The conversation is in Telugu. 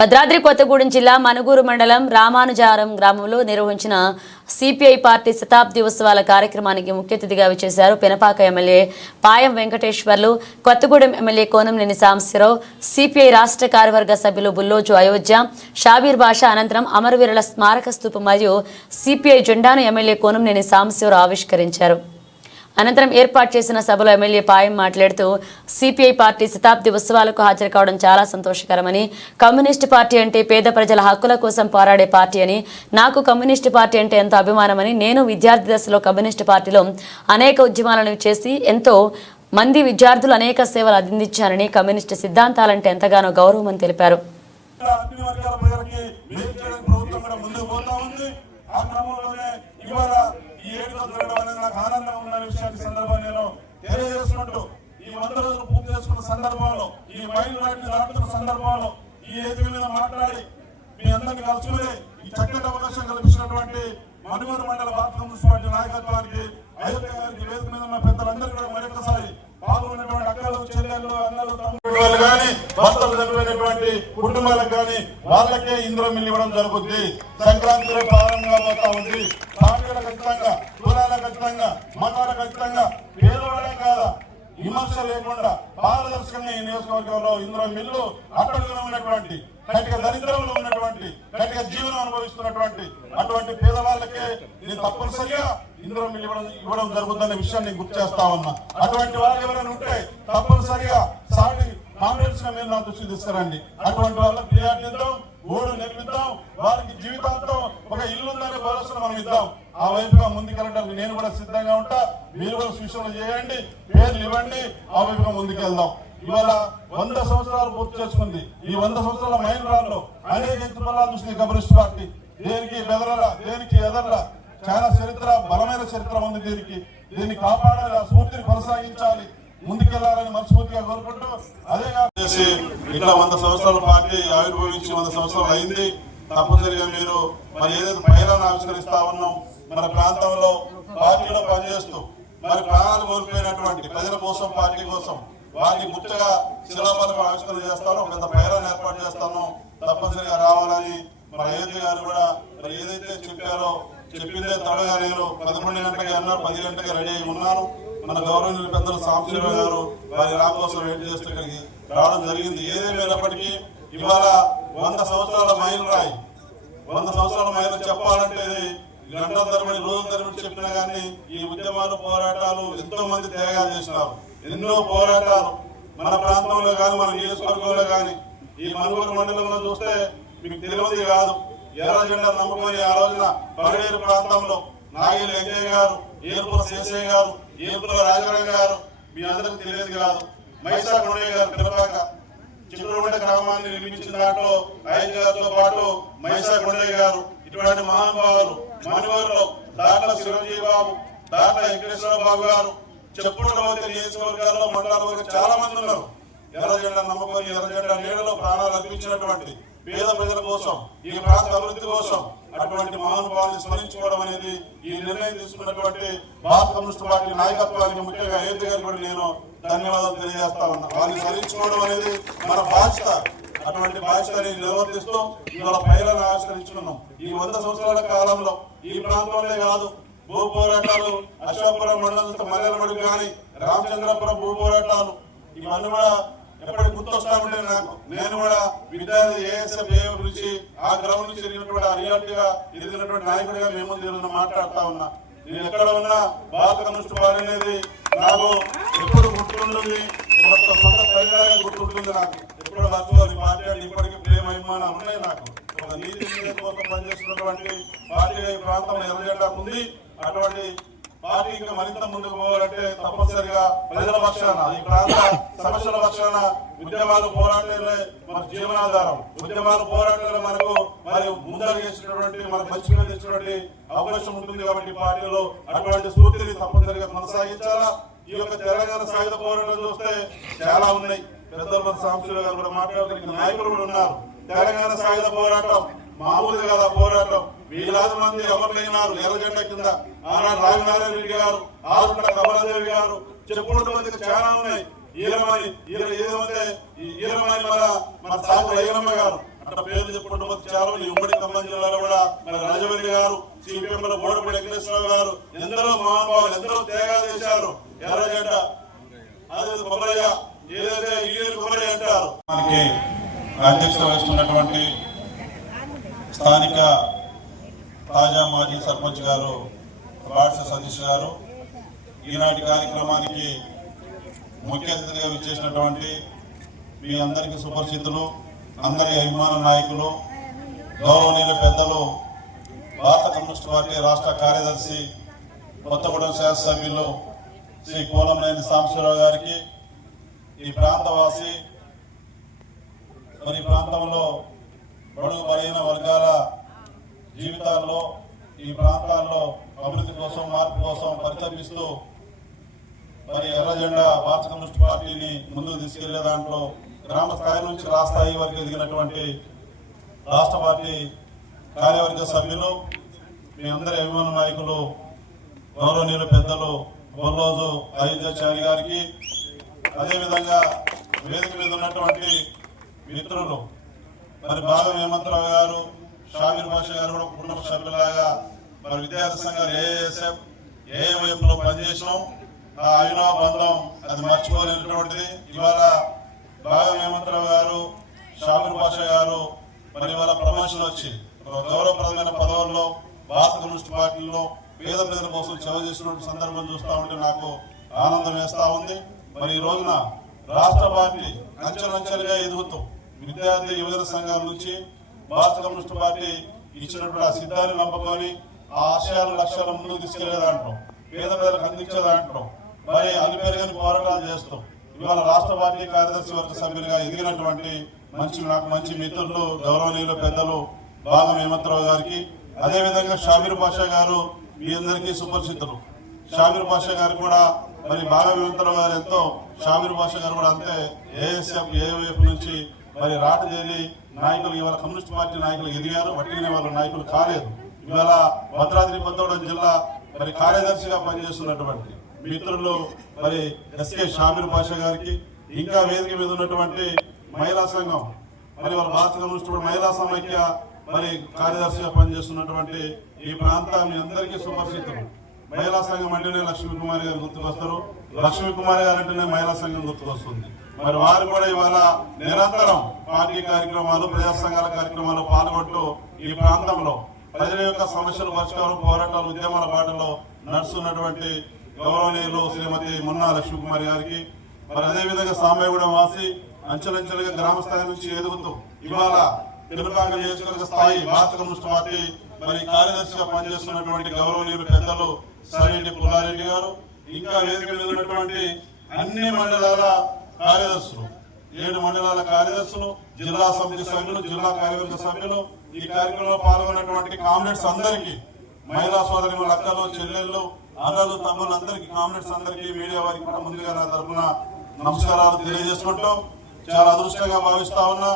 భద్రాద్రి కొత్తగూడెం జిల్లా మనుగూరు మండలం రామానుజారం గ్రామంలో నిర్వహించిన సిపిఐ పార్టీ శతాబ్ది ఉత్సవాల కార్యక్రమానికి ముఖ్య అతిథిగా విచ్చేశారు Penapaka MLA Payam Venkateswarlu, Kothagudem MLA Kunamneni Sambasivarao, CPI రాష్ట్ర కార్యవర్గ సభ్యులు బుల్లోజు అయోధ్య, షాబీర్ బాషా. అనంతరం అమరవీరుల స్మారక స్తూపం మరియు సిపిఐ జెండాను ఎమ్మెల్యే కోనంనేని సాంబశివరావు ఆవిష్కరించారు. అనంతరం ఏర్పాటు చేసిన సభలో ఎమ్మెల్యే పాయం మాట్లాడుతూ సిపిఐ పార్టీ శతాబ్ది ఉత్సవాలకు హాజరు కావడం చాలా సంతోషకరమని, కమ్యూనిస్టు పార్టీ అంటే పేద ప్రజల హక్కుల కోసం పోరాడే పార్టీ అని, నాకు కమ్యూనిస్టు పార్టీ అంటే ఎంతో అభిమానమని, నేను విద్యార్థి దశలో కమ్యూనిస్టు పార్టీలో అనేక ఉద్యమాలను చేసి ఎంతో మంది విద్యార్థులు అనేక సేవలు అందించారని, కమ్యూనిస్టు సిద్ధాంతాలంటే ఎంతగానో గౌరవమని తెలిపారు. ఈ 100 రోజులు పూర్తి చేసుకున్న సందర్భంలో, ఈ మైలు రాయిని దాటుతున్న సందర్భంలో ఈ వేదిక మీద మాట్లాడి మీ అందరినీ కలుసుకుని ఈ చక్కటి అవకాశం కల్పించినటువంటి మనుగూరు మండల భారత కమ్యూనిస్ట్ పార్టీ నాయకత్వానికి, అయోధ్య గారికి, వేదిక మీద ఉన్న పెద్దలందరూ కూడా మరొకసారి పాల్గొన్నటువంటి అక్కలు, చెల్లెళ్ళు, అన్నలు, తమ్ముళ్ళు కానీ, భర్తలు చనిపోయినటువంటి కుటుంబాలకు కానీ వాళ్ళకే ఇందులో ఇవ్వడం జరుగుద్ది. సంక్రాంతిలో ప్రారంభంగా పోతా ఉంది. పార్టీల ఖచ్చితంగా, కులాల ఖచ్చితంగా, మతాల ఖచ్చితంగా, పేదవాళ్ళే కాదా విమర్శ లేకుండా పారదర్శకంగా ఈ నియోజకవర్గంలో ఇందులో మిల్లు అట్టడుగున ఉన్నటువంటి, గట్టిగా దరిద్రంలో ఉన్నటువంటి, గట్టిగా జీవనం అనుభవిస్తున్నటువంటి అటువంటి పేదవాళ్ళకే నేను తప్పనిసరిగా ఇందులో మిల్లు ఇవ్వడం జరుగుతుందనే విషయాన్ని గుర్తు చేస్తా ఉన్నా. అటువంటి వాళ్ళు ఎవరైనా ఉంటే తప్పనిసరిగా సాటి కాంగ్రెస్ గా మీరు నా దృష్టి తీసుకురండి. అటువంటి వాళ్ళకి ప్రియారిటీద్దాం, ఓడు నిర్మిద్దాం, వారికి జీవితాంతం ఒక ఇల్లుందనే భరోసా మనం ఇద్దాం. ఆ వైపుగా ముందుకెళ్ళడానికి నేను కూడా సిద్ధంగా ఉంటా. మీరు కూడా సూచనలు చేయండి, పేర్లు ఇవ్వండి, ఆ వైపుగా ముందుకెళ్దాం. ఇవాళ 100 సంవత్సరాలు పూర్తి చేసుకుంది. ఈ 100 సంవత్సరాల మైలురాల్లో అనేక ఎత్తుపల్లాలు చూసింది కమ్యూనిస్ట్ పార్టీ. దేనికి బెదరలా, దేనికి ఎదరలా, చాలా చరిత్ర, బలమైన చరిత్ర ఉంది. దీన్ని కాపాడాలి, ఆ స్ఫూర్తిని కొనసాగించాలి, ముందుకెళ్లాలని మనస్ఫూర్తిగా కోరుకుంటూ, అదే చేసి ఇట్లా 100 సంవత్సరాల పార్టీ ఆవిర్భవించి 100 సంవత్సరాలు అయింది. తప్పనిసరిగా మీరు మరి ఏదైతే పైలాన్ని ఆవిష్కరిస్తా ఉన్నాం, మన ప్రాంతంలో పార్టీలో పనిచేస్తూ మరి ప్రాణాలు కోల్పోయినటువంటి ప్రజల కోసం, పార్టీ కోసం వారికి గుర్తుగా శిలాఫలకం ఆవిష్కరణ చేస్తాను, పెద్ద పైలాన్ని ఏర్పాటు చేస్తాను. తప్పనిసరిగా రావాలని మన అయోధ్య గారు కూడా మరి ఏదైతే చెప్పారో చెప్పిందే తడగా నేను 11 గంటలకి అన్నారు, 10 గంటలకి రెడీ అయి ఉన్నాను. మన గౌరవనీయులు పెద్దలు సాంబశివరావు గారు వారి రా కోసం వెయిట్ చేస్తూ ఇక్కడికి రావడం జరిగింది. ఏదేమైనప్పటికీ ఇవాళ 100 సంవత్సరాల మైలు రాయి, 100 సంవత్సరాల మైలు చెప్పాలంటే గంటల తరబడి, రోజుల తరబడి చెప్పినా కానీ ఈ ఉద్యమాలు, పోరాటాలు ఎంతో మంది త్యాగాలు చేసినారు. ఎన్నో పోరాటాలు మన ప్రాంతంలో కానీ, మన నియోజకవర్గంలో కానీ, ఈ మనుగూరు మండలంలో చూస్తే మీకు తెలియదు కాదు. ఎర్ర జెండా నమ్ముకొని ఆ రోజున పగడేరు ప్రాంతంలో నాగేలు వెంకయ్య గారు, ఏర్పుల శేషయ్య గారు, ఏర్పుల రాజారావు గారు, మీ అందరికి తెలియదు కాదు. మైసా కొండయ్య గారు పిలపాక చిక్కుడుగుంట గ్రామాన్ని నిర్మించిన దాంట్లో అయ్య గారితో పాటు మైసా కొండయ్య గారు, ఇటువంటి మహానుభావులు మనుగూరులో దాంట్లో చిరంజీవి బాబు, దాంట్లో వెంకటేశ్వర బాబు గారు, చెప్పుడుమతి నియోజకవర్గాల్లో, మండలాల చాలా మంది ఉన్నారు. ఎర్ర జెండా నమ్ముకొని, ఎర్ర జెండా నీడలో ప్రాణాలు అర్పించినటువంటి పేద ప్రజల కోసం, ఈ ప్రాంత అభివృద్ధి కోసం అటువంటి మహానుభావుని స్మరించుకోవడం అనేది ఈ నిర్ణయం తీసుకున్నటువంటి భారత కమ్యూనిస్ట్ పార్టీ నాయకత్వానికి, ముఖ్యంగా అయోధ్య గారికి కూడా నేను ధన్యవాదాలు తెలియజేస్తా ఉన్నా. వారిని స్మరించుకోవడం అనేది మన బాధ్యత. అటువంటి బాధ్యతని నిర్వర్తిస్తూ ఇవాళ పైలను ఆవిష్కరించుకున్నాం. ఈ 100 సంవత్సరాల కాలంలో ఈ ప్రాంతంలో కాదు, భూ పోరాటాలు, అశోకపురం మండలంతో మల్లెలమడుగు కానీ, రామచంద్రపురం భూ పోరాటాలు, ఇవన్నీ కూడా ఎప్పటికి గుర్తొస్తా ఉంటే నాకు. నేను కూడా విద్యార్థి ఏఎస్ఎఫ్ నుంచి ఆ గ్రౌండ్ నుంచి జరిగినటువంటి ఆ రియాలిటీగా ఎదిగినటువంటి నాయకుడిగా మేము ఈరోజు మాట్లాడుతా ఉన్నా. నేను ఎక్కడ ఉన్నా భారత కమ్యూనిస్ట్ పార్టీ అనేది నాకు ఎప్పుడు గుర్తుంటుంది, ఒక సొంత తల్లిగా గుర్తుంటుంది. నాకు ఎప్పుడు మర్చిపోదు. పార్టీ అంటే ఇప్పటికీ ప్రేమ, అభిమానాలు ఉన్నాయి నాకు. ఒక నీతి కోసం పనిచేస్తున్నటువంటి పార్టీగా ఈ ప్రాంతంలో ఎర్ర జెండా ఉంది. అటువంటి పార్టీ ఇంకా మరింత ముందుకు పోవాలంటే తప్పనిసరిగా ప్రజల పక్షాన, ఈ ప్రాంత సమస్యల పక్షాన ఉద్యమాలు, పోరాటాలే మన జీవనాధారం. ఉద్యమాలు, పోరాటాలు మనకు మరి ముందడుగు చేసినటువంటి, మనకు మంచి పేరు తెచ్చినటువంటి అవకాశం ఉంటుంది. కాబట్టి పార్టీలో అటువంటి స్ఫూర్తిని తప్పనిసరిగా కొనసాగించాలా. ఈ యొక్క తెలంగాణ సాయుధ పోరాటం చూస్తే చాలా ఉన్నాయి. పెద్దలు సాంబశివరావు గారు కూడా మాట్లాడుతున్న నాయకులు కూడా ఉన్నారు. తెలంగాణ సాయుధ పోరాటం మామూలుగా కదా పోరాటం. వేలాది మంది అమరులైనారు ఎర్ర జెండా కింద. ఆనాడు రావినారాయణ రెడ్డి గారు, ఆరుంట కమలాదేవి గారు, చెప్పుకుంటూ మందికి చాలా ఉన్నాయి. ఈరమణి మన సాగు అయ్యమ్మ గారు, అట్లా పేర్లు చెప్పుకుంటూ పోతే చాలా ఈ ఉమ్మడి ఖమ్మం జిల్లాలో కూడా మరి రాజవల్లి గారు, సిపిఎం లో బోడపూడి వెంకటేశ్వరరావు గారు, ఎందరో మహానుభావులు ఎందరో త్యాగాలు చేశారు. ఎర్రజెండ అదే కొమరయ్య, ఏదైతే ఈడేరు కొమరయ్య అంటారు. మనకి అధ్యక్షత వహిస్తున్నటువంటి స్థానిక తాజా మాజీ సర్పంచ్ గారు బాడ్స సతీష్ గారు, ఈనాటి కార్యక్రమానికి ముఖ్య అతిథిగా విచ్చేసినటువంటి మీ అందరికీ సుపరిచితులు, అందరి అభిమాన నాయకులు, గౌరవనీయుల పెద్దలు, భారత కమ్యూనిస్ట్ పార్టీ రాష్ట్ర కార్యదర్శి, కొత్తగూడెం శాసనసభ్యులు శ్రీ కోలంనేని సాంబశివరావు గారికి, ఈ ప్రాంతవాసి, మరి ప్రాంతంలో బడుగు బలహీన వర్గాల జీవితాల్లో ఈ ప్రాంతాల్లో అభివృద్ధి కోసం, మార్పు కోసం పరితపిస్తూ మరి ఎర్రజెండా భారత కమ్యూనిస్ట్ పార్టీని ముందుకు తీసుకెళ్లే దాంట్లో గ్రామ స్థాయి నుంచి రాష్ట్ర స్థాయి వరకు ఎదిగినటువంటి రాష్ట్ర పార్టీ కార్యవర్గ సభ్యులు, మీ అందరి అభిమాన నాయకులు, గౌరవనీయుల పెద్దలు బొల్లోజు అయోధ్యాచారి గారికి, అదేవిధంగా వేదిక మీద ఉన్నటువంటి మిత్రులు మరి భాగం హేమంతరావు గారు, షామీర్ భాష గారు కూడా కుటుంబ సభ్యులాగా మరి విద్యార్థి సంఘాలు ఏఎస్ఎఫ్ ఏఎంఎఫ్ లో పనిచేసినాం. ఆ అవినవ బంధం అది మర్చిపోలేనటువంటిది. ఇవాళ భాగం హేమంతరావు గారు, షామీర్ భాష గారు మరి ఇవాళ ప్రమోషన్ వచ్చి గౌరవప్రదమైన పదవుల్లో భారత కమ్యూనిస్ట్ పార్టీలో పేద ప్రజల కోసం సేవ చేసినటువంటి సందర్భం చూస్తూ ఉంటే నాకు ఆనందం వేస్తా ఉంది. మరి ఈ రోజున రాష్ట్ర పార్టీ అంచెలంచెలుగా ఎదుగుతూ విద్యార్థి యువజన సంఘాల నుంచి భారత కమ్యూనిస్ట్ పార్టీ ఇచ్చినటువంటి ఆ సిద్ధాన్ని నమ్ముకొని ఆ ఆశయాల లక్ష్యాలను ముందుకు తీసుకెళ్లే దాంట్లో, పేద ప్రజలకు అందించే దాంట్లో మరి అలిపేరుగాని పోరాటాలు చేస్తూ ఇవాళ రాష్ట్ర పార్టీ కార్యదర్శి వర్గ సభ్యులుగా ఎదిగినటువంటి నాకు మంచి మిత్రులు, గౌరవనీయులు పెద్దలు భాగం హేమంతరావు గారికి, అదేవిధంగా షామీర్ భాషా గారు మీ అందరికీ సుపరిచితులు. షామీర్ భాషా గారు కూడా మరి భాగం హేమంతరావు గారు ఎంతో, షామీర్ భాషా గారు కూడా అంతే ఏఎస్ఎఫ్ ఏఎంఎఫ్ నుంచి మరి రాటదేరి నాయకులు ఇవాళ కమ్యూనిస్ట్ పార్టీ నాయకులు ఎదిగారు. వట్టిగానే వాళ్ళ నాయకులు కాలేదు. ఇవాళ భద్రాద్రి కొత్తగూడెం జిల్లా మరి కార్యదర్శిగా పనిచేస్తున్నటువంటి మిత్రులు మరి ఎస్కే షామీర్ భాషా గారికి, ఇంకా వేదిక మీద ఉన్నటువంటి మహిళా సంఘం మరి వాళ్ళ భారత కమ్యూనిస్ట్ మహిళా సమైక్య మరి కార్యదర్శిగా పనిచేస్తున్నటువంటి ఈ ప్రాంతాన్ని అందరికీ సుపరిచితులు. మహిళా సంఘం అంటేనే లక్ష్మీ కుమారి గారు గుర్తుకొస్తారు, లక్ష్మీ కుమారి గారు అంటేనే మహిళా సంఘం గుర్తుకొస్తుంది. మరి వారు కూడా ఇవాళ నిరంతరం పార్టీ కార్యక్రమాలు, ప్రజా సంఘాల కార్యక్రమాలు పాల్గొంటూ ఈ ప్రాంతంలో ప్రజల యొక్క సమస్యల పరిష్కారం, పోరాటాలు, ఉద్యమాల బాటలో నడుస్తున్నటువంటి గౌరవనీయులు శ్రీమతి మున్నా లక్ష్మీ కుమారి గారికి, మరి అదేవిధంగా సాంబయ్యగూడెం వాసి అంచెలంచెలుగా గ్రామ స్థాయి నుంచి ఎదుగుతూ ఇవాళ పెనుపాక నియోజకవర్గ స్థాయి భారత కమ్యూనిస్ట్ పార్టీ మరి కార్యదర్శిగా పనిచేస్తున్నటువంటి గౌరవనీయులు పెద్దలు సరిరెడ్డి పుల్లారెడ్డి గారు, ఇంకా వేదిక మీద ఉన్నటువంటి అన్ని మండలాల కార్యదర్శులు, 7 మండలాల కార్యదర్శులు, జిల్లా సమితి సభ్యులు, జిల్లా కార్యవర్గ సభ్యులు, ఈ కార్యక్రమంలో పాల్గొన్నటువంటి కామ్రేడ్స్ అందరికీ, మహిళా సోదరులు, అక్కలు, చెల్లెళ్ళు, అన్నలు, తమ్ముళ్ళు అందరికీ, కామ్రేడ్స్ అందరికీ, మీడియా వారికి కూడా ముందుగా నా తరఫున నమస్కారాలు తెలియజేసుకుంటూ చాలా అదృష్టంగా భావిస్తా ఉన్నా.